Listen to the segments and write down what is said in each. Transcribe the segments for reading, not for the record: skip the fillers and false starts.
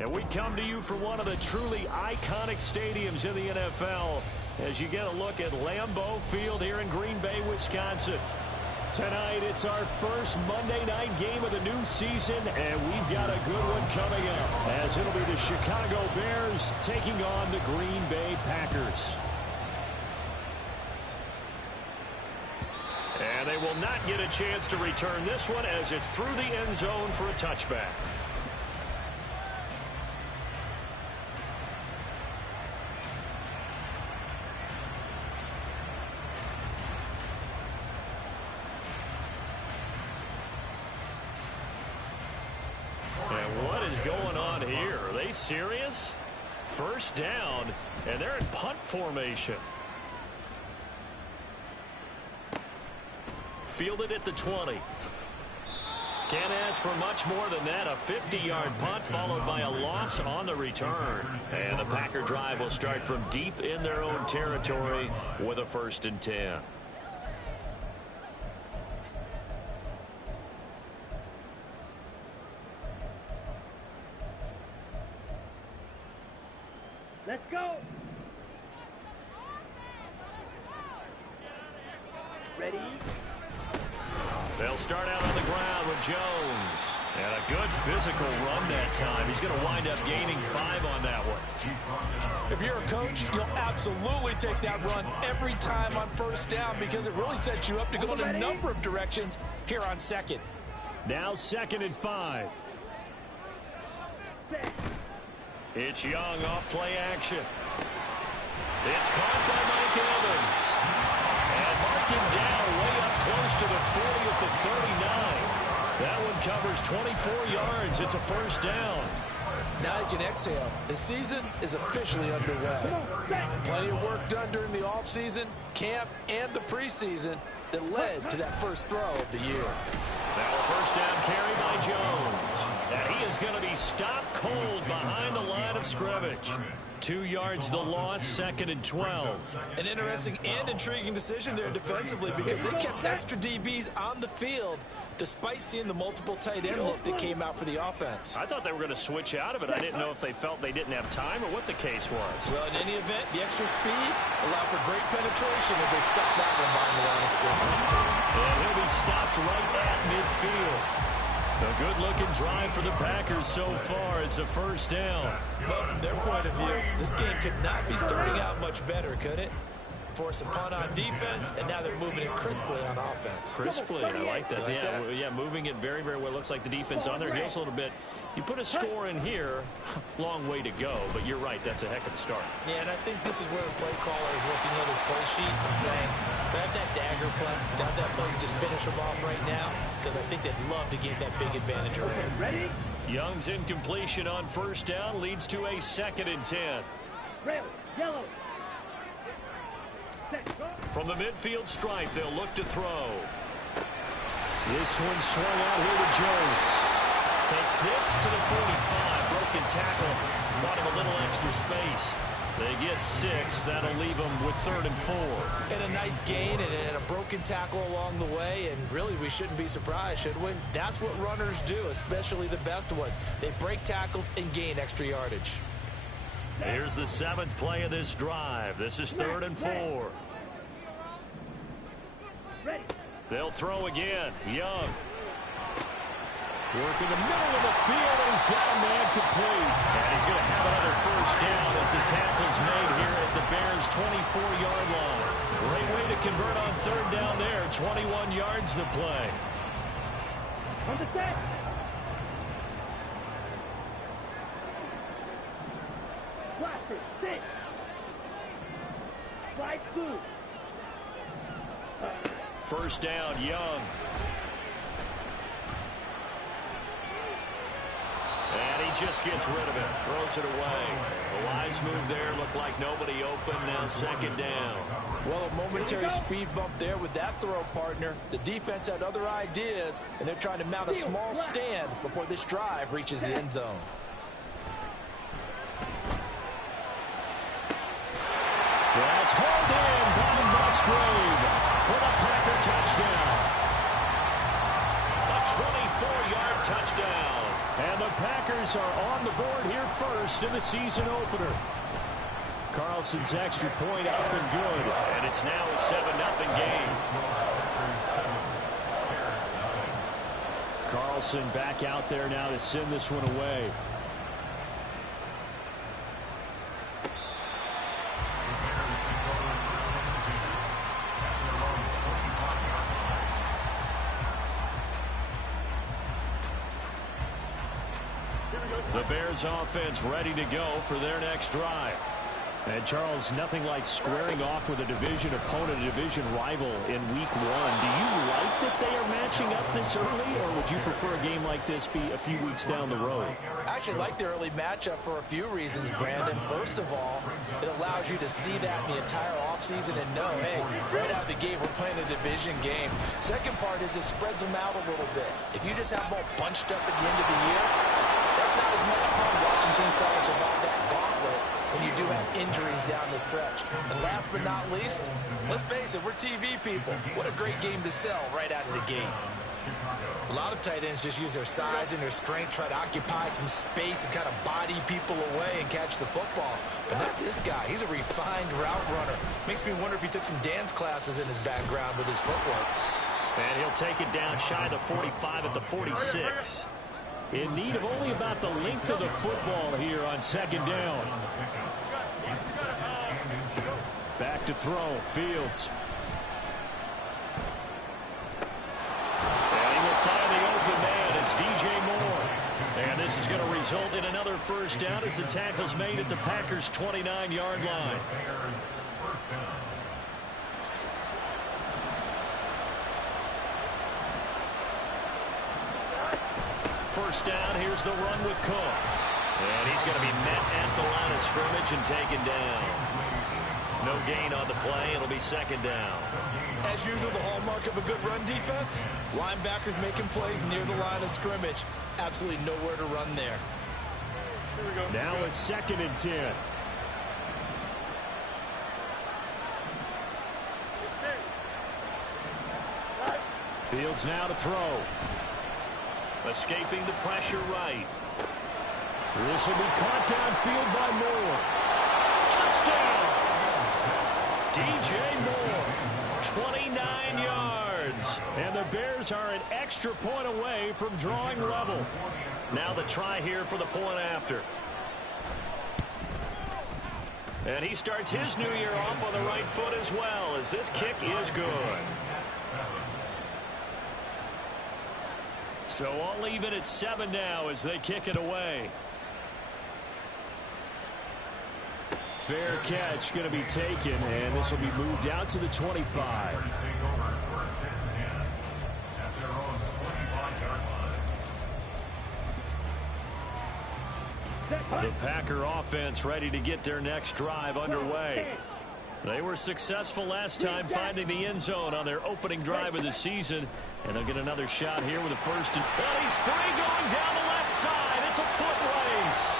And we come to you from one of the truly iconic stadiums in the NFL as you get a look at Lambeau Field here in Green Bay, Wisconsin. Tonight, it's our first Monday night game of the new season, and we've got a good one coming up, as it'll be the Chicago Bears taking on the Green Bay Packers. And they will not get a chance to return this one as it's through the end zone for a touchback. And what is going on here? Are they serious? First down, and they're in punt formation. Fielded at the 20. Can't ask for much more than that. A 50-yard punt followed by a loss on the return. And the Packer drive will start from deep in their own territory with a 1st and 10. Let's go. Ready? They'll start out on the ground with Jones. And a good physical run that time. He's going to wind up gaining 5 on that one. If you're a coach, you'll absolutely take that run every time on 1st down because it really sets you up to go in a number of directions here on 2nd. Now 2nd and 5. It's Young off play action. It's caught by Mike Evans. And marked him down way up close to the 40 at the 39. That one covers 24 yards. It's a 1st down. Now you can exhale. The season is officially underway. Plenty of work done during the offseason, camp, and the preseason that led to that first throw of the year. Now a 1st down carry by Jones. And he is going to be stopped cold behind the line of scrimmage. 2 yards the loss, 2nd and 12. An interesting and intriguing decision there defensively because they kept extra DBs on the field despite seeing the multiple tight end look that came out for the offense. I thought they were going to switch out of it. I didn't know if they felt they didn't have time or what the case was. Well, in any event, the extra speed allowed for great penetration as they stopped that one behind the line of scrimmage. And he'll be stopped right at midfield. A good-looking drive for the Packers so far. It's a 1st down. But from their point of view, this game could not be starting out much better, could it? Force a punt on defense, and now they're moving it crisply on offense. Crisply, I like that. Yeah, moving it very, very well. Looks like the defense on their heels a little bit. You put a score in here, long way to go, but you're right, that's a heck of a start. Yeah, and I think this is where the play caller is looking at his play sheet and saying, do I have that dagger play? Do I have that play to just finish them off right now? Because I think they'd love to get that big advantage early. Ready? Young's incompletion on 1st down leads to a 2nd and 10. Red, yellow. From the midfield stripe, they'll look to throw. This one swung out here to Jones. Takes this to the 45. Broken tackle. Bought him a little extra space. They get 6. That'll leave them with 3rd and 4. And a nice gain and a broken tackle along the way. And really, we shouldn't be surprised, should we? That's what runners do, especially the best ones. They break tackles and gain extra yardage. Here's the 7th play of this drive. This is 3rd and 4. They'll throw again. Young. Working the middle of the field, and he's got a man complete. And he's going to have another 1st down as the tackle's made here at the Bears' 24-yard line. Great way to convert on 3rd down there. 21 yards the play. On the set. Blaster, sit. Slide through. 1st down, Young. And he just gets rid of it. Throws it away. The wise move there. Looked like nobody open. Now 2nd down. Well, a momentary speed bump there with that throw, partner. The defense had other ideas, and they're trying to mount a small stand before this drive reaches the end zone. That's hauled in by Musgrave for the Packer touchdown. A 24-yard touchdown. And the Packers are on the board here first in the season opener. Carlson's extra point up and good. And it's now a 7-0 game. Carlson back out there now to send this one away. The Bears offense ready to go for their next drive. And Charles, nothing like squaring off with a division opponent, a division rival in week 1. Do you like that they are matching up this early, or would you prefer a game like this be a few weeks down the road? I actually like the early matchup for a few reasons, Brandon. First of all, it allows you to see that in the entire offseason and know, hey, right out of the gate, we're playing a division game. Second part is it spreads them out a little bit. If you just have them all bunched up at the end of the year, that's not as much fun watching teams try to survive that gauntlet when you do have injuries down the stretch. And last but not least, let's face it, we're TV people. What a great game to sell right out of the gate. A lot of tight ends just use their size and their strength, try to occupy some space and kind of body people away and catch the football. But not this guy. He's a refined route runner. Makes me wonder if he took some dance classes in his background with his footwork. And he'll take it down shy of the 45 at the 46. In need of only about the length of the football here on second down. Back to throw. Fields. And he will find the open man. It's DJ Moore. And this is going to result in another first down as the tackle's made at the Packers' 29-yard line. First down, here's the run with Cook. And he's going to be met at the line of scrimmage and taken down. No gain on the play. It'll be second down. As usual, the hallmark of a good run defense, linebackers making plays near the line of scrimmage. Absolutely nowhere to run there. Here we go. Now a 2nd and 10. Fields now to throw. Escaping the pressure right. This will be caught downfield by Moore. Touchdown! DJ Moore, 29 yards. And the Bears are an extra point away from drawing level. Now the try here for the point after. And he starts his new year off on the right foot as well, as this kick is good. So all even at 7 now as they kick it away. Fair catch going to be taken, and this will be moved out to the 25. The Packer offense ready to get their next drive underway. They were successful last time finding the end zone on their opening drive of the season. And they'll get another shot here with a first. And he's free going down the left side. It's a foot race.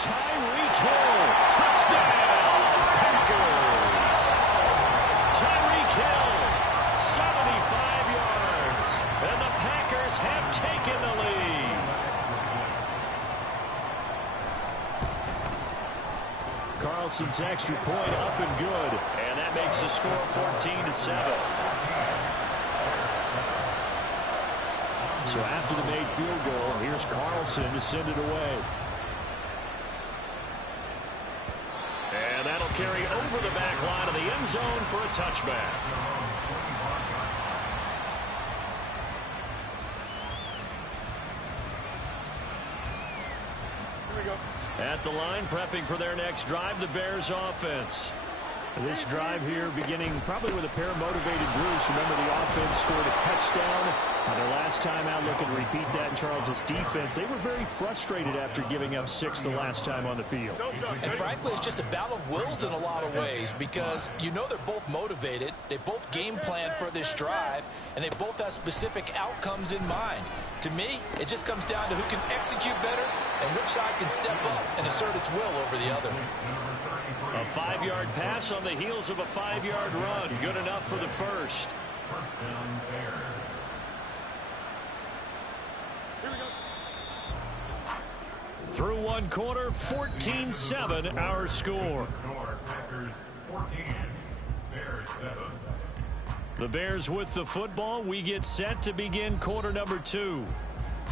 Tyreek Hill. Touchdown, Packers. Tyreek Hill, 75 yards. And the Packers have taken the lead. Carlson's extra point up and good. And that makes the score 14-7. So after the made field goal, here's Carlson to send it away. And that'll carry over the back line of the end zone for a touchback. Here we go. At the line, prepping for their next drive, the Bears offense. This drive here beginning probably with a pair of motivated groups. Remember, the offense scored a touchdown on their last time out. Looking to repeat that in Charles's defense. They were very frustrated after giving up 6 the last time on the field. And frankly, it's just a battle of wills in a lot of ways, because you know they're both motivated. They both game plan for this drive, and they both have specific outcomes in mind. To me, it just comes down to who can execute better and which side can step up and assert its will over the other. A 5-yard pass on the heels of a 5-yard run. Good enough for the first. Through one quarter, 14-7 our score. The Bears with the football. We get set to begin quarter number 2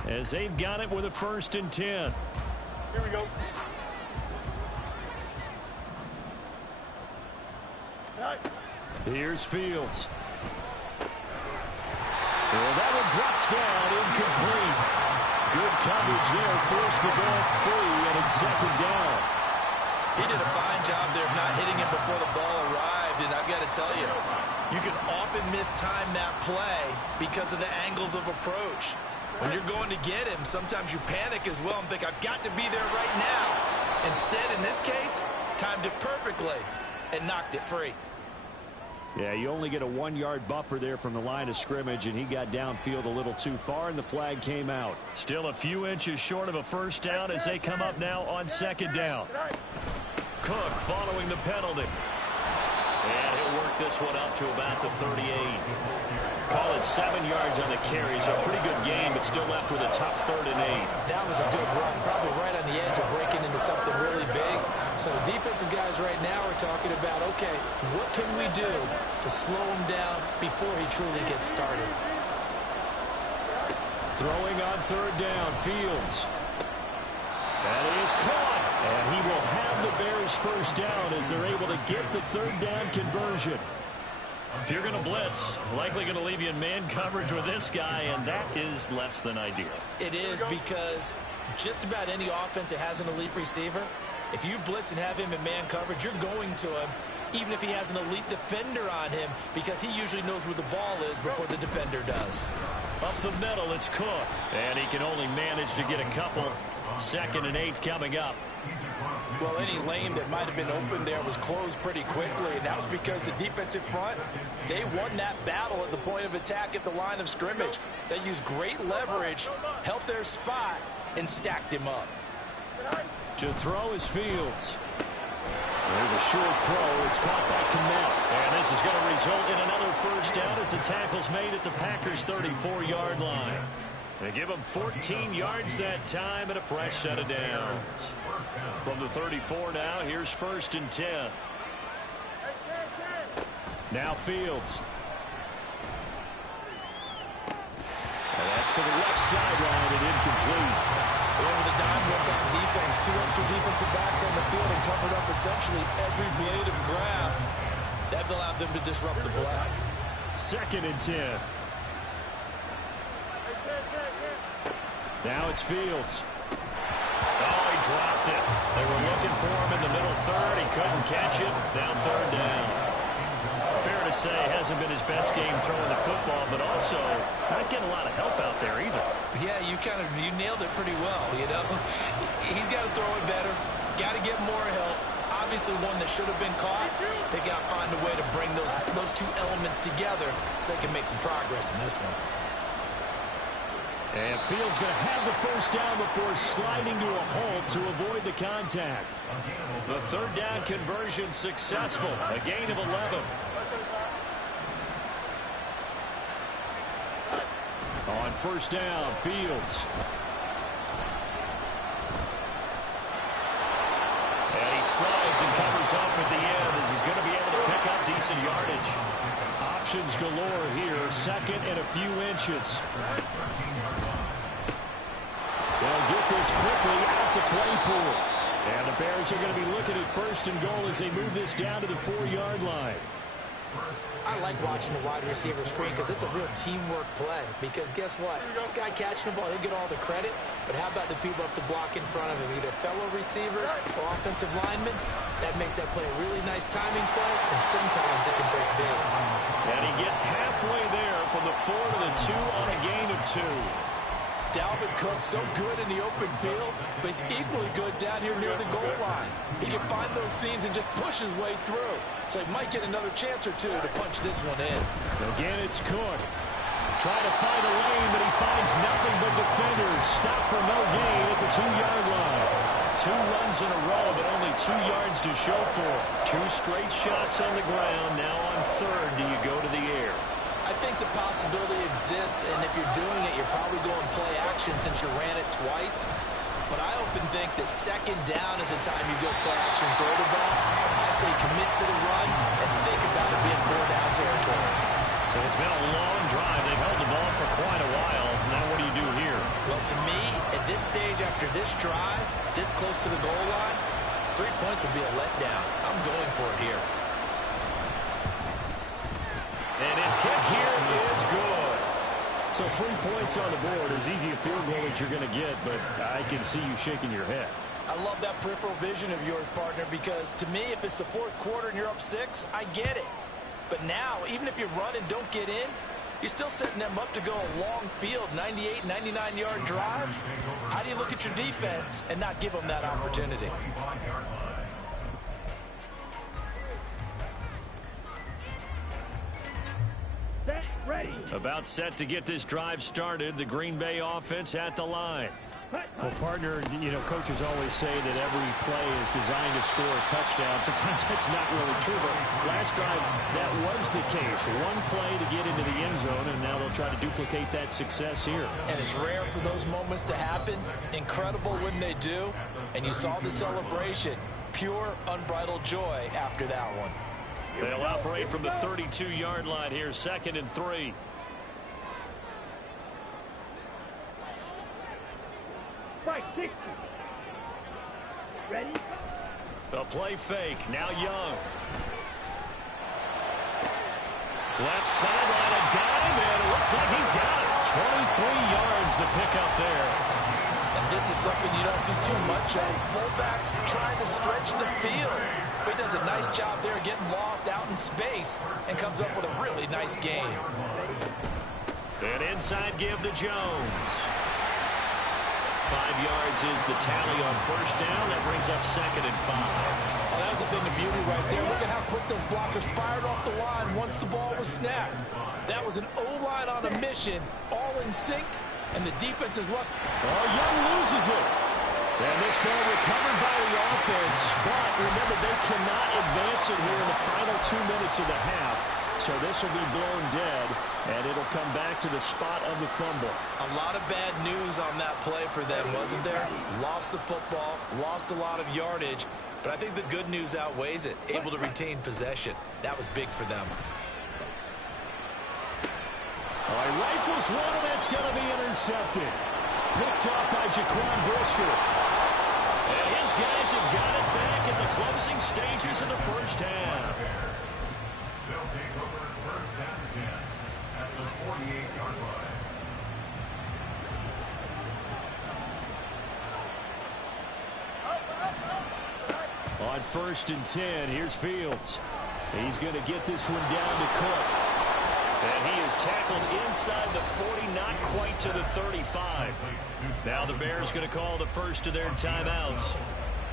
as they've got it with a 1st and 10. Here we go. Here's Fields. And that one drops down, incomplete. Good coverage there, forced the ball free, and it's 2nd down. He did a fine job there of not hitting him before the ball arrived, and I've got to tell you, you can often mistime that play because of the angles of approach. When you're going to get him, sometimes you panic as well and think, I've got to be there right now. Instead, in this case, timed it perfectly and knocked it free. Yeah, you only get a 1-yard buffer there from the line of scrimmage, and he got downfield a little too far, and the flag came out. Still a few inches short of a 1st down as they come up now on 2nd down. Cook following the penalty. And he'll work this one up to about the 38. Call it 7 yards on the carry. So a pretty good game, but still left with a tough 3rd and 8. That was a good run, probably right on the edge of breaking into something really big. So the defensive guys right now are talking about, okay, what can we do to slow him down before he truly gets started? Throwing on 3rd down, Fields. That is caught. And he will have the Bears 1st down as they're able to get the 3rd down conversion. If you're going to blitz, likely going to leave you in man coverage with this guy, and that is less than ideal. It is, because just about any offense that has an elite receiver, if you blitz and have him in man coverage, you're going to him, even if he has an elite defender on him, because he usually knows where the ball is before the defender does. Up the middle, it's Cook. And he can only manage to get a couple. 2nd and 8 coming up. Well, any lane that might have been open there was closed pretty quickly, and that was because the defensive front, they won that battle at the point of attack at the line of scrimmage. They used great leverage, held their spot, and stacked him up. To throw is Fields. There's a short throw. It's caught by Kmet. And this is going to result in another 1st down as the tackle's made at the Packers' 34-yard line. They give him 14 yards that time and a fresh set of downs. From the 34 now, here's 1st and 10. Now Fields. And that's to the left sideline and incomplete. Over the dime look on defense. 2 extra defensive backs on the field and covered up essentially every blade of grass. That allowed them to disrupt the play. 2nd and 10. Now it's Fields. Oh, he dropped it. They were looking for him in the middle 3rd. He couldn't catch it. Now 3rd down. Fair to say, hasn't been his best game throwing the football, but also not getting a lot of help out there either. Yeah, you nailed it pretty well, you know. He's got to throw it better. Got to get more help. Obviously one that should have been caught. They got to find a way to bring those 2 elements together so they can make some progress in this one. And Fields going to have the 1st down before sliding to a halt to avoid the contact. The 3rd down conversion successful. A gain of 11. On 1st down, Fields. And he slides and covers up at the end as he's going to be able to pick up decent yardage. Options galore here. 2nd and a few inches. They'll get this quickly out to Claypool. And the Bears are going to be looking at 1st and goal as they move this down to the 4-yard line. I like watching the wide receiver screen because it's a real teamwork play. Because guess what? The guy catching the ball, he'll get all the credit. But how about the people have to block in front of him, either fellow receivers or offensive linemen? That makes that play a really nice timing play, and sometimes it can break big. And he gets halfway there from the 4 to the 2 on a gain of 2. Dalvin Cook so good in the open field, but he's equally good down here near the goal line. He can find those seams and just push his way through. So he might get another chance or 2 to punch this one in. Again, it's Cook. Trying to find a lane, but he finds nothing but defenders. Stop for no gain at the 2-yard line. 2 runs in a row, but only 2 yards to show for it. 2 straight shots on the ground. Now on 3rd, do you go to the air? I think the possibility exists, and if you're doing it, you're probably going play action since you ran it twice. but I often think that second down is the time you go play action and throw the ball. I say commit to the run and think about it being 4-down territory. So it's been a long drive. They've held the ball for quite a while. Now what do you do here? Well, to me, at this stage after this drive, this close to the goal line, 3 points would be a letdown. I'm going for it here. And his kick here is good. So 3 points on the board. As easy a field goal as you're going to get, but I can see you shaking your head. I love that peripheral vision of yours, partner, because to me, if it's the fourth quarter and you're up 6, I get it. But now, even if you run and don't get in, you're still setting them up to go a long field, 98, 99-yard drive. How do you look at your defense and not give them that opportunity? Set, ready. About set to get this drive started. The Green Bay offense at the line. Well, partner, coaches always say that every play is designed to score a touchdown. Sometimes that's not really true, but last drive, that was the case. One play to get into the end zone, and now they'll try to duplicate that success here. And it's rare for those moments to happen. Incredible when they do. And you saw the celebration. Pure, unbridled joy after that one. They'll operate from the 32-yard line here, 2nd and 3. Right, 60. Ready? A play fake. Now Young. Left sideline, a dive, and it looks like he's got it. 23 yards to pick up there. And this is something you don't see too much of. Fullbacks trying to stretch the field. But he does a nice job there getting lost out in space and comes up with a really nice game. An inside give to Jones. 5 yards is the tally on first down. That brings up 2nd and 5. Oh, that was a thing of beauty right there. Look at how quick those blockers fired off the line once the ball was snapped. That was an O-line on a mission, all in sync, and the defense is lucky. Oh, Young loses it. And this ball recovered by the offense, but remember, they cannot advance it here in the final 2 minutes of the half. So this will be blown dead, and it'll come back to the spot of the fumble. A lot of bad news on that play for them, wasn't there? Lost the football, lost a lot of yardage, but I think the good news outweighs it. Able to retain possession. That was big for them. All right, rifles one, and that's going to be intercepted. Picked off by Jaquan Brisker. And his guys have got it back in the closing stages of the first half. They'll take over first down and 10 at the 48-yard line. On 1st and 10, here's Fields. He's going to get this one down to Cook. And he is tackled inside the 40, not quite to the 35. Now the Bears going to call the first of their timeouts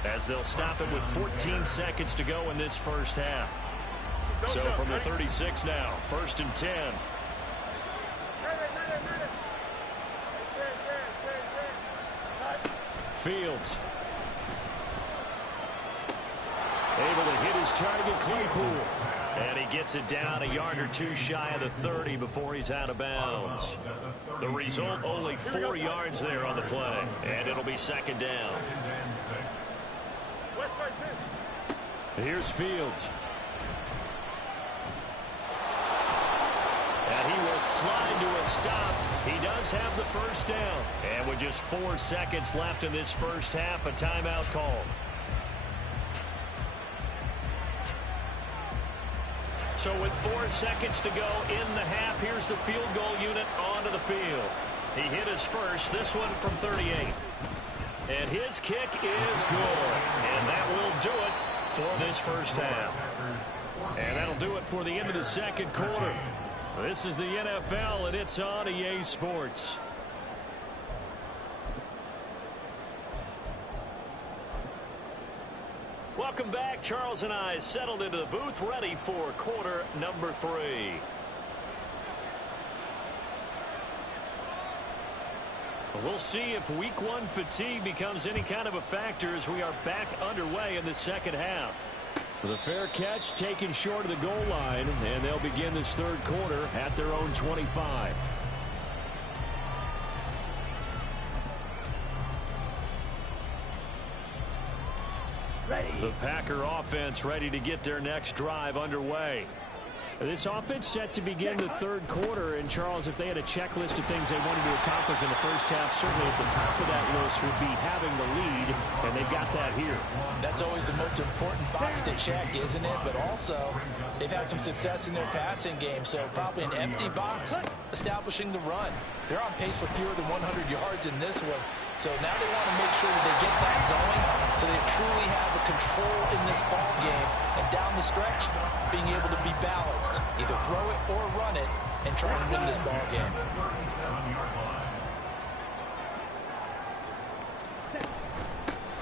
as they'll stop it with 14 seconds to go in this first half. So from the 36 now, 1st and 10. Fields. Able to hit his target, Claypool. And he gets it down a yard or 2 shy of the 30 before he's out of bounds. The result, only 4 yards there on the play. And it'll be 2nd down. Here's Fields. And he will slide to a stop. He does have the first down. And with just 4 seconds left in this first half, a timeout called. So with 4 seconds to go in the half, here's the field goal unit onto the field. He hit his first, this one from 38. And his kick is good. And that will do it for this first half. And that'll do it for the end of the second quarter. This is the NFL, and it's on EA Sports. Welcome back. Charles and I settled into the booth, ready for quarter number 3. We'll see if week 1 fatigue becomes any kind of a factor as we are back underway in the second half. The fair catch taken short of the goal line, and they'll begin this third quarter at their own 25. The Packer offense ready to get their next drive underway. This offense set to begin the third quarter. And, Charles, if they had a checklist of things they wanted to accomplish in the first half, certainly at the top of that list would be having the lead, and they've got that here. That's always the most important box to check, isn't it? But also, they've had some success in their passing game, so probably an empty box establishing the run. They're on pace for fewer than 100 yards in this one. So now they want to make sure that they get that going so they truly have a control in this ball game. And down the stretch, being able to be balanced. Either throw it or run it and try and win this ball game.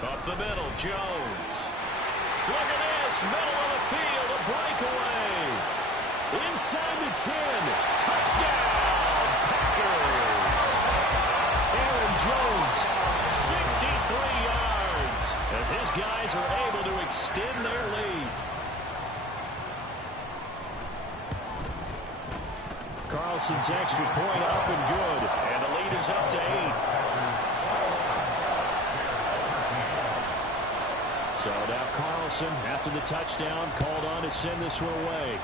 Up the middle, Jones. Look at this, middle of the field, a breakaway. Inside the 10, touchdown, Packers. Aaron Jones, 63 yards, as his guys are able to extend their lead. Carlson's extra point up and good, and the lead is up to 8. So now Carlson, after the touchdown, called on to send this one away.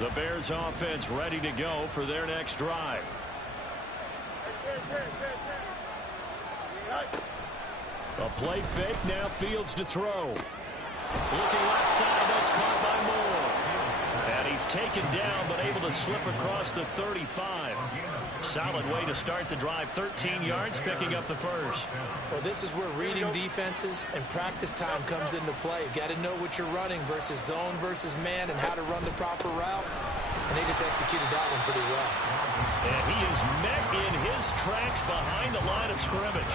The Bears offense ready to go for their next drive. A play fake, now Fields to throw. Looking left side, that's caught by Moore. And he's taken down, but able to slip across the 35. Solid way to start the drive, 13 yards, picking up the first. Well, this is where reading defenses and practice time comes into play. You've got to know what you're running versus zone versus man and how to run the proper route. And they just executed that one pretty well. And he is met in his tracks behind the line of scrimmage.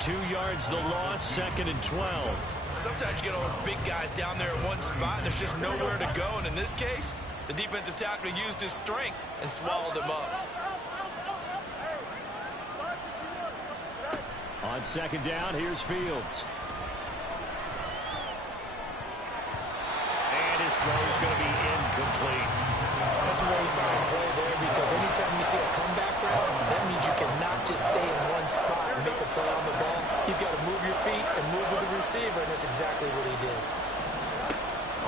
2 yards the loss, 2nd and 12. Sometimes you get all those big guys down there in one spot, and there's just nowhere to go. And in this case, the defensive tackle used his strength and swallowed him up. On 2nd down, here's Fields. And his throw is going to be incomplete. That's a really fine play there, because anytime you see a comeback route, that means you cannot just stay in one spot and make a play on the ball. You've got to move your feet and move with the receiver, and that's exactly what he did.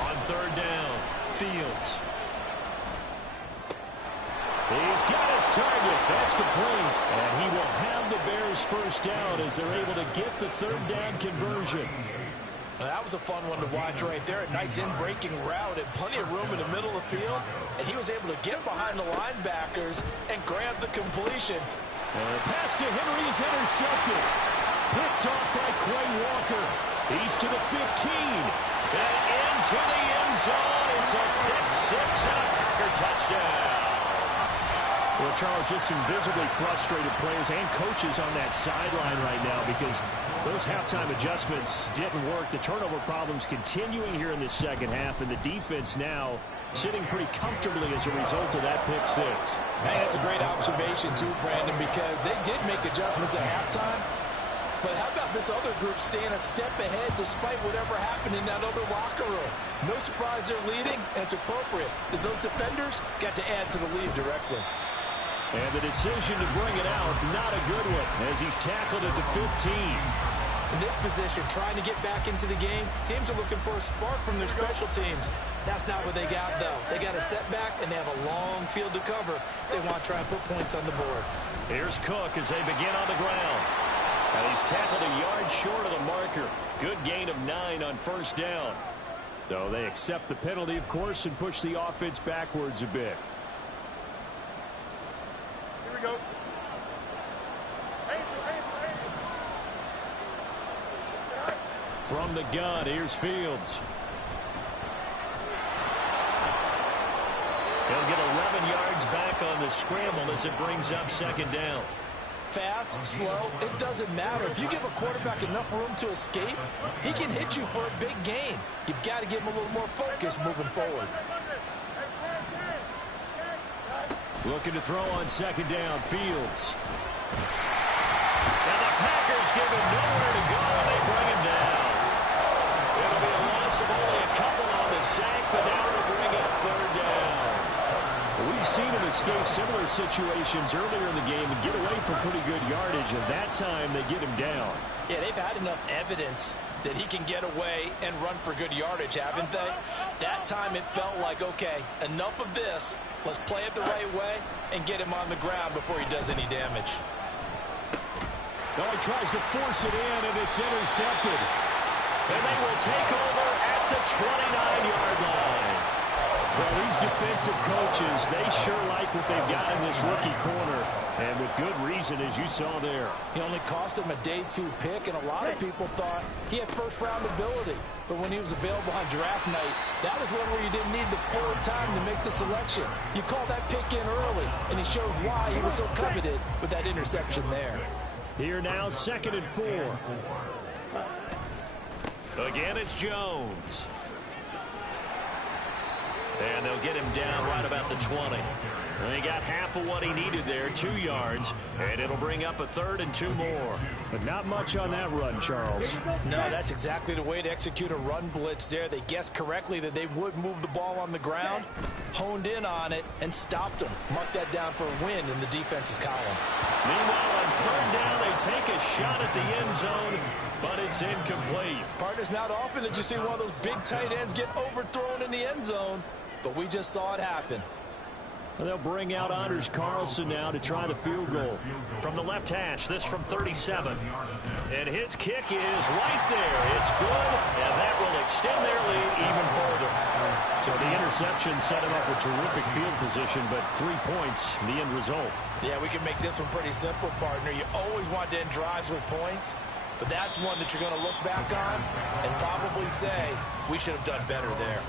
On 3rd down, Fields. He's got his target. That's complete. And he will have the Bears first down as they're able to get the 3rd down conversion. Now, that was a fun one to watch right there. A nice in-breaking route and plenty of room in the middle of the field. And he was able to get behind the linebackers and grab the completion. And the pass to Henry is intercepted. Picked off by Quay Walker. He's to the 15. And into the end zone. It's a pick six and a Packer touchdown. Well, Charles, just some visibly frustrated players and coaches on that sideline right now because those halftime adjustments didn't work. The turnover problems continuing here in the second half, and the defense now sitting pretty comfortably as a result of that pick six. I think that's a great observation, too, Brandon, because they did make adjustments at halftime. But how about this other group staying a step ahead despite whatever happened in that other locker room? No surprise they're leading, and it's appropriate that those defenders got to add to the lead directly. And the decision to bring it out, not a good one, as he's tackled at the 15. In this position, trying to get back into the game, teams are looking for a spark from their special teams. That's not what they got, though. They got a setback, and they have a long field to cover if they want to try and put points on the board. Here's Cook as they begin on the ground. And he's tackled a yard short of the marker. Good gain of 9 on 1st down. So they accept the penalty, of course, and push the offense backwards a bit. Here we go. From the gun, here's Fields. He'll get 11 yards back on the scramble as it brings up 2nd down. Fast, slow, it doesn't matter. If you give a quarterback enough room to escape, he can hit you for a big gain. You've got to give him a little more focus moving forward. Looking to throw on 2nd down, Fields. And the Packers give him nowhere to go, and they bring him down. It'll be a loss of only a couple on the sack, but now to bring up 3rd escaped similar situations earlier in the game and get away from pretty good yardage, and that time they get him down. Yeah, they've had enough evidence that he can get away and run for good yardage, haven't they? That time it felt like, okay, enough of this. Let's play it the right way and get him on the ground before he does any damage. Well, he tries to force it in, and it's intercepted. And they will take over at the 29-yard line. Well, these defensive coaches, they sure like what they've got in this rookie corner. And with good reason, as you saw there. He only cost him a day 2 pick, and a lot of people thought he had first-round ability. But when he was available on draft night, that was one where you didn't need the full time to make the selection. You call that pick in early, and he shows why he was so coveted with that interception there. Here now, 2nd and 4. Again, it's Jones. And they'll get him down right about the 20. And they got half of what he needed there, 2 yards. And it'll bring up a 3rd and 2 more. But not much on that run, Charles. No, that's exactly the way to execute a run blitz there. They guessed correctly that they would move the ball on the ground, honed in on it, and stopped them. Mark that down for a win in the defense's column. Meanwhile, on 3rd down, they take a shot at the end zone, but it's incomplete. Partners, not often that you see one of those big tight ends get overthrown in the end zone, but we just saw it happen. And they'll bring out Anders Carlson now to try the field goal. From the left hash, this from 37. And his kick is right there. It's good, and that will extend their lead even further. So the interception set him up with terrific field position, but 3 points, the end result. Yeah, we can make this one pretty simple, partner. You always want to end drives with points, but that's one that you're going to look back on and probably say, we should have done better there.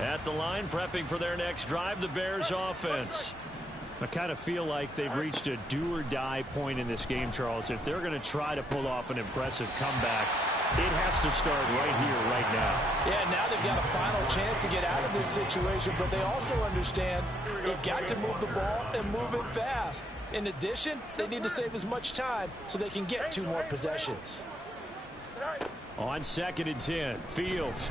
At the line, prepping for their next drive, the Bears offense. I kind of feel like they've reached a do-or-die point in this game, Charles. If they're going to try to pull off an impressive comeback, it has to start right here, right now. Yeah, now they've got a final chance to get out of this situation, but they also understand they've got to move the ball and move it fast. In addition, they need to save as much time so they can get 2 more possessions. On 2nd and 10, Fields.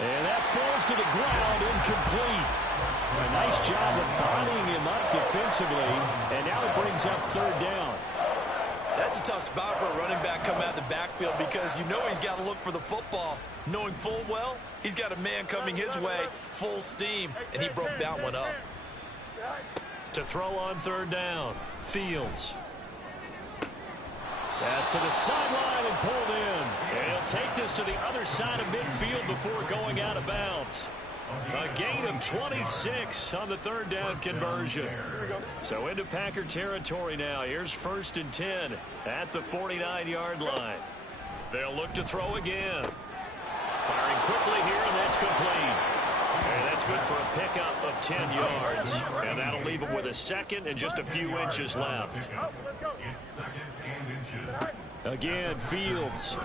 And that falls to the ground, incomplete. A nice job of bodying him up defensively, and now it brings up 3rd down. That's a tough spot for a running back coming out of the backfield because you know he's got to look for the football, knowing full well he's got a man coming his way, full steam, and he broke that one up. To throw on 3rd down, Fields. Pass to the sideline and pulled in. And he'll take this to the other side of midfield before going out of bounds. A gain of 26 on the 3rd down conversion. So into Packer territory now. Here's 1st and 10 at the 49-yard line. They'll look to throw again. Firing quickly here, and that's complete. And that's good for a pickup of 10 yards. And that'll leave him with a 2nd and just a few inches left. It's 2nd and inches. Again, Fields.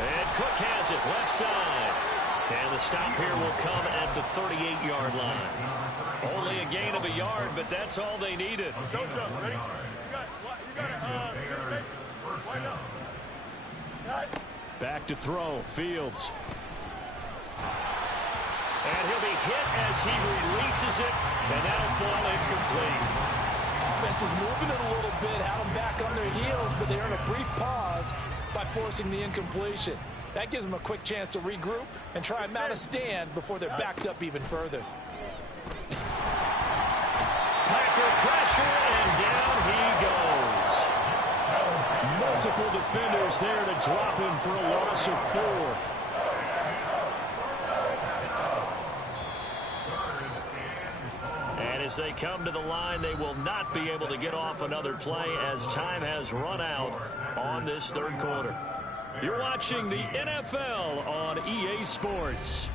And Cook has it, left side. And the stop here will come at the 38-yard line. Only a gain of a yard, but that's all they needed. Don't jump, ready? You got it. Back to throw, Fields. And he'll be hit as he releases it, and that'll fall incomplete. Offense was moving it a little bit, had them back on their heels, but they earned a brief pause by forcing the incompletion. That gives them a quick chance to regroup and try and mount a stand before they're backed up even further. Packer pressure, and down he goes. Multiple defenders there to drop him for a loss of 4. And as they come to the line, they will not be able to get off another play as time has run out on this 3rd quarter. You're watching the NFL on EA Sports.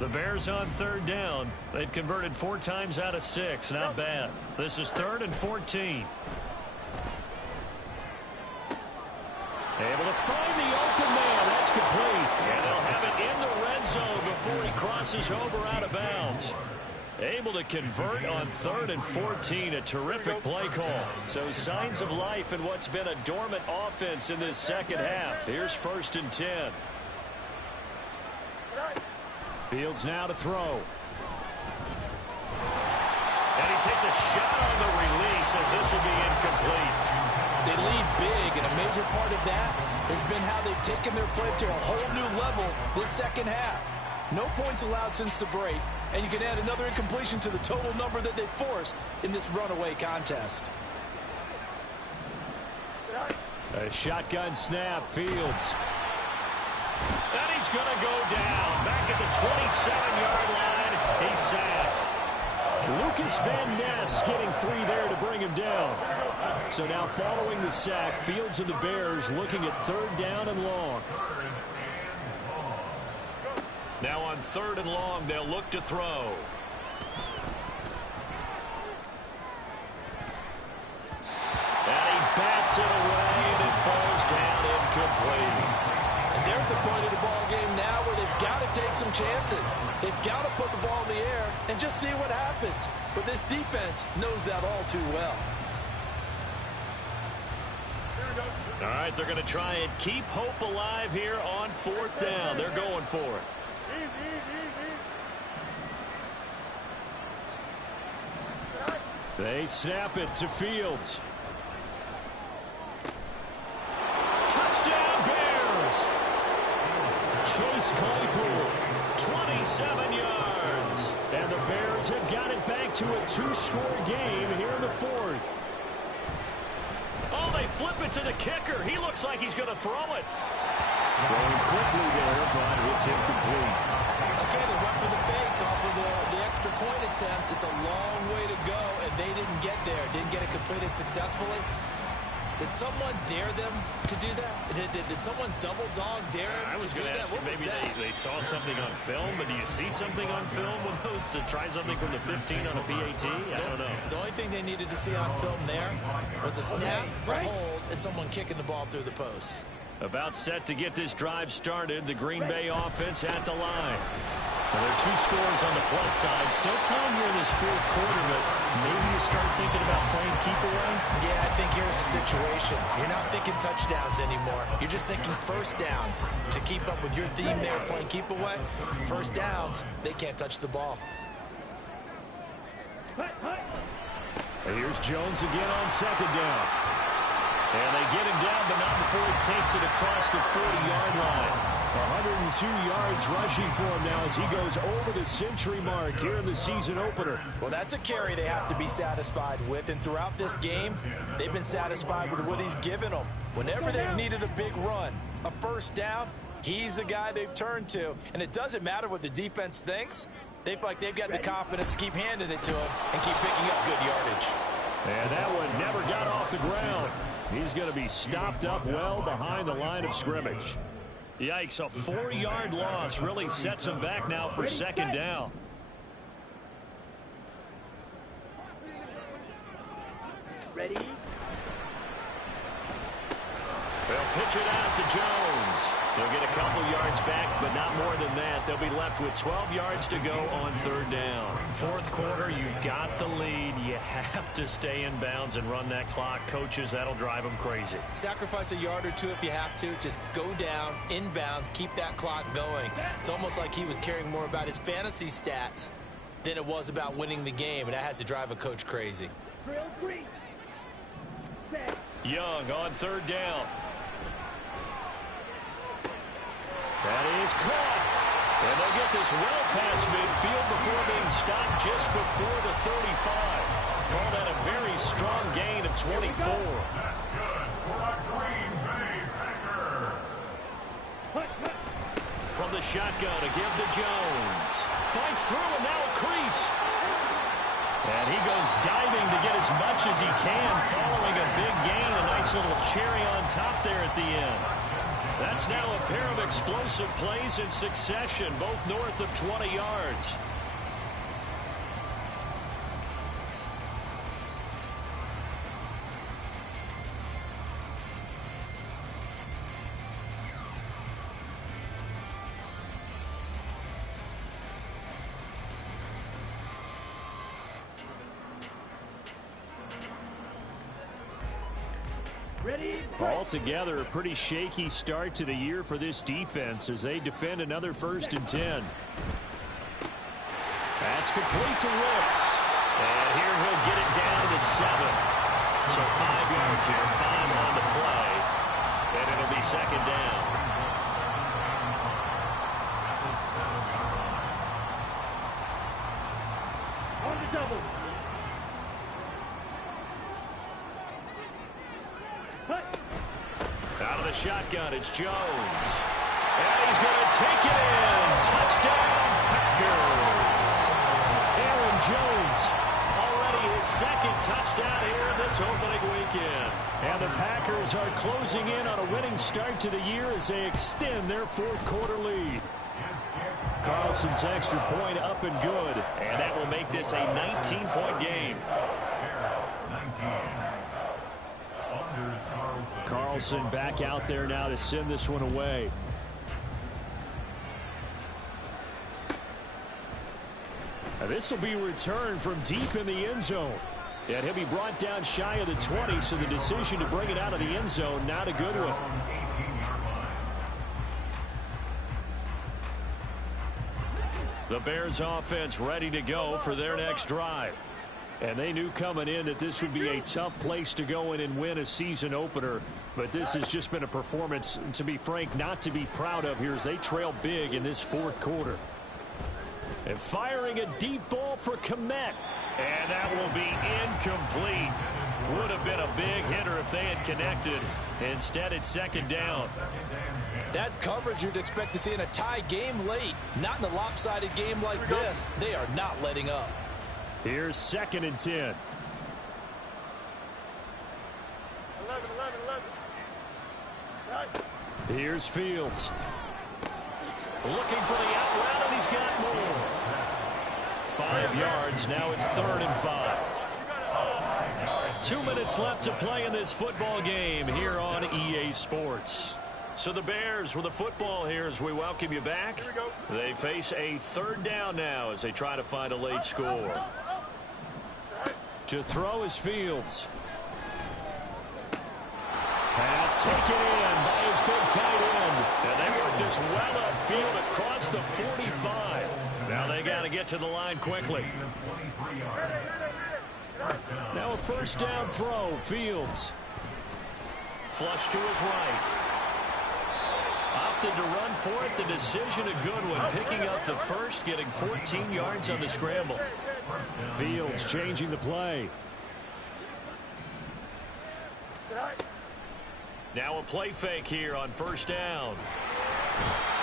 The Bears on 3rd down. They've converted 4 times out of 6. Not bad. This is 3rd and 14. Able to find the open man. That's It's complete. And they'll have it in the red zone before he crosses over out of bounds. Able to convert on 3rd and 14. A terrific play call. So signs of life in what's been a dormant offense in this second half. Here's 1st and 10. Fields now to throw. And he takes a shot on the release as this will be incomplete. They lead big, and a major part of that has been how they've taken their play to a whole new level this second half. No points allowed since the break, and you can add another incompletion to the total number that they forced in this runaway contest. A shotgun snap, Fields. And he's going to go down. Back at the 27-yard line, he's sacked. Lucas Van Ness getting 3 there to bring him down. So now following the sack, Fields and the Bears looking at 3rd down and long. Now on 3rd and long, they'll look to throw. And he bats it away, and it falls down incomplete. And there's the point of the ball game now where they've got to take some chances. They've got to put the ball in the air and just see what happens. But this defense knows that all too well. All right, they're going to try and keep hope alive here on 4th down. They're going for it. They snap it to Fields. Touchdown, Bears! Chase Claypool, 27 yards. And the Bears have got it back to a 2-score game here in the 4th. Oh, they flip it to the kicker. He looks like he's going to throw it. Going quickly there, but it's incomplete. Okay, they went for the fake off of the extra point attempt. It's a long way to go, and they didn't get there. Didn't get it completed successfully. Did someone dare them to do that? Did someone double dog dare them I was to do going to that? ask you, maybe they saw something on film, but do you see something on film with those to try something from the 15 on a PAT? I don't know. The only thing they needed to see on film there was a snap, a hold, and someone kicking the ball through the post. About set to get this drive started. The Green Bay offense at the line. Well, there are 2 scores on the plus side. Still time here in this 4th quarter, but maybe you start thinking about playing keep away? Yeah, I think here's the situation. You're not thinking touchdowns anymore. You're just thinking 1st downs. To keep up with your theme there, playing keep away, 1st downs, they can't touch the ball. And here's Jones again on 2nd down. And they get him down, but not before he takes it across the 40-yard line. 102 yards rushing for him now as he goes over the century mark here in the season opener. Well, that's a carry they have to be satisfied with, and throughout this game, they've been satisfied with what he's given them. Whenever they've needed a big run, a 1st down, he's the guy they've turned to. And it doesn't matter what the defense thinks. They feel like they've got the confidence to keep handing it to him and keep picking up good yardage. And that one never got off the ground. He's going to be stopped up well behind the line of scrimmage. Yikes, a 4-yard loss really sets him back now for 2nd down. Ready? They'll pitch it out to Jones. They'll get a couple yards back, but not more than that. They'll be left with 12 yards to go on 3rd down. 4th quarter, you've got the lead. You have to stay in bounds and run that clock. Coaches, that'll drive them crazy. Sacrifice a yard or 2 if you have to. Just go down, inbounds, keep that clock going. It's almost like he was caring more about his fantasy stats than it was about winning the game, and that has to drive a coach crazy. Drill 3. Set. Young on 3rd down. That is caught. And they'll get this well past midfield before being stopped just before the 35. Call that a very strong gain of 24. That's good for a Green Bay Packer. From the shotgun, a give to Jones. Fights through and now a crease. And he goes diving to get as much as he can following a big gain. A nice little cherry on top there at the end. That's now a pair of explosive plays in succession, both north of 20 yards. Ready? Altogether, a pretty shaky start to the year for this defense as they defend another 1st and 10. That's complete to Ricks. And here he'll get it down to the 7. So 5 yards here, 5 on the play. And it'll be 2nd down. On the double. Out of the shotgun, it's Jones. And he's going to take it in. Touchdown, Packers. Aaron Jones, already his 2nd touchdown here in this opening weekend. And the Packers are closing in on a winning start to the year as they extend their 4th quarter lead. Carlson's extra point up and good. And that will make this a 19-point game. Carlson back out there now to send this one away. Now this will be returned from deep in the end zone. And he'll be brought down shy of the 20, so the decision to bring it out of the end zone, not a good one. The Bears offense ready to go for their next drive. And they knew coming in that this would be a tough place to go in and win a season opener. But this has just been a performance, to be frank, not to be proud of here as they trail big in this 4th quarter. And firing a deep ball for Kmet. And that will be incomplete. Would have been a big hitter if they had connected. Instead, it's 2nd down. That's coverage you'd expect to see in a tie game late. Not in a lopsided game like this. They are not letting up. Here's 2nd and 10. 11. Right. Here's Fields. Looking for the out route, and he's got more. 5 yards. Now it's 3rd and 5. 2 minutes left to play in this football game here on EA Sports. So the Bears with the football here as we welcome you back. They face a 3rd down now as they try to find a late score. To throw is Fields. Pass taken in by his big tight end. And they work this well upfield across the 45. Now they got to get to the line quickly. Now a 1st down throw. Fields. Flush to his right. Opted to run for it. The decision a good one. Picking up the 1st, getting 14 yards on the scramble. Fields changing the play. Now a play fake here on 1st down.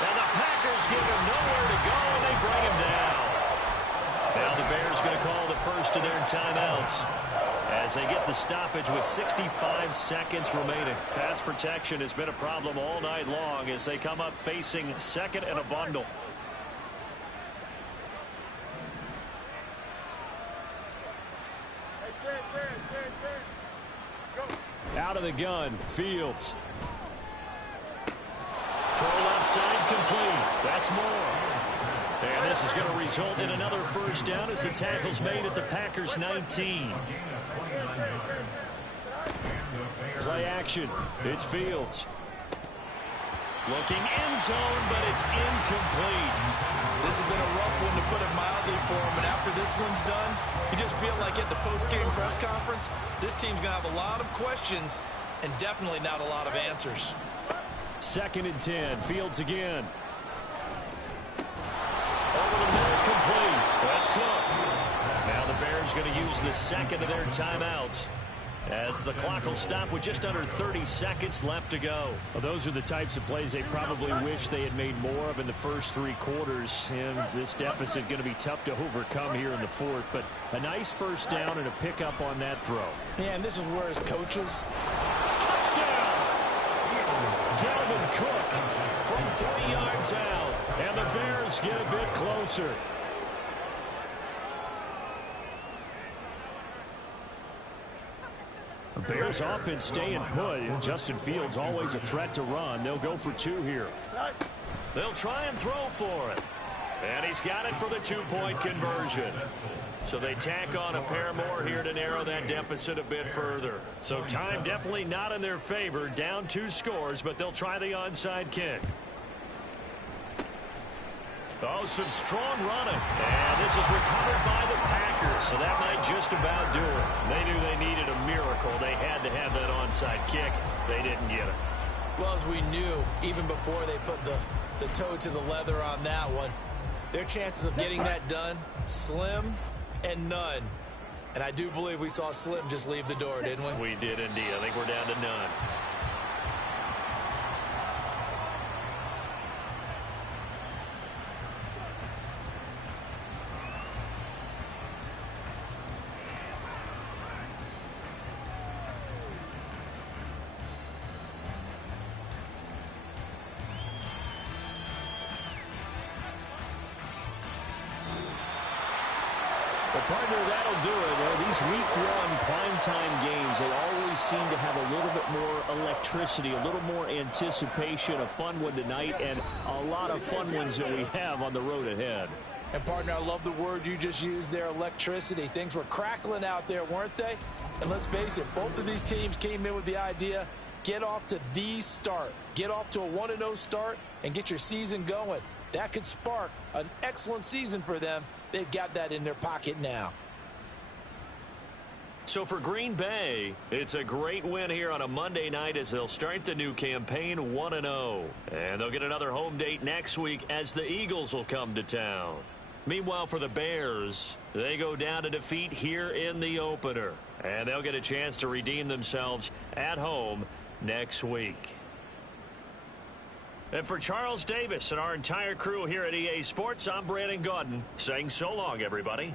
And the Packers give him nowhere to go, and they bring him down. Now the Bears going to call the 1st of their timeouts as they get the stoppage with 65 seconds remaining. Pass protection has been a problem all night long as they come up facing 2nd and a bundle. Out of the gun, Fields. Throw left side complete. That's more. And this is going to result in another 1st down as the tackle's made at the Packers 19. Play action. It's Fields. Looking end zone, but it's incomplete. This has been a rough one, to put it mildly, for him. And after this one's done, you just feel like at the post-game press conference, this team's going to have a lot of questions and definitely not a lot of answers. 2nd and 10. Fields again. Over the middle, complete. That's Cook. Now the Bears going to use the 2nd of their timeouts as the clock will stop with just under 30 seconds left to go. Well, those are the types of plays they probably wish they had made more of in the first 3 quarters. And this deficit going to be tough to overcome here in the 4th. But a nice 1st down and a pickup on that throw. Yeah, and this is where his coaches. Touchdown! Dalvin Cook from 3 yards out. And the Bears get a bit closer. The Bears offense staying put. Justin Fields always a threat to run. They'll go for 2 here. They'll try and throw for it. And he's got it for the two-point conversion. So they tack on a pair more here to narrow that deficit a bit further. So time definitely not in their favor. Down 2 scores, but they'll try the onside kick. Oh, some strong running. And this is recovered by the Packers, so that might just about do it. They knew they needed a miracle. They had to have that onside kick. They didn't get it. Well, as we knew, even before they put the toe to the leather on that one, their chances of getting that done, slim and none. And I do believe we saw Slim just leave the door, didn't we? We did indeed. I think we're down to none. Partner, that'll do it. Well, these week 1 primetime games, they always seem to have a little bit more electricity, a little more anticipation. A fun one tonight, and a lot of fun ones that we have on the road ahead. And, partner, I love the word you just used there, electricity. Things were crackling out there, weren't they? And let's face it, both of these teams came in with the idea, get off to the start. Get off to a 1-0 start and get your season going. That could spark an excellent season for them. They've got that in their pocket now. So for Green Bay, it's a great win here on a Monday night as they'll start the new campaign 1-0. And they'll get another home date next week as the Eagles will come to town. Meanwhile, for the Bears, they go down to defeat here in the opener. And they'll get a chance to redeem themselves at home next week. And for Charles Davis and our entire crew here at EA Sports, I'm Brandon Gaudin saying so long, everybody.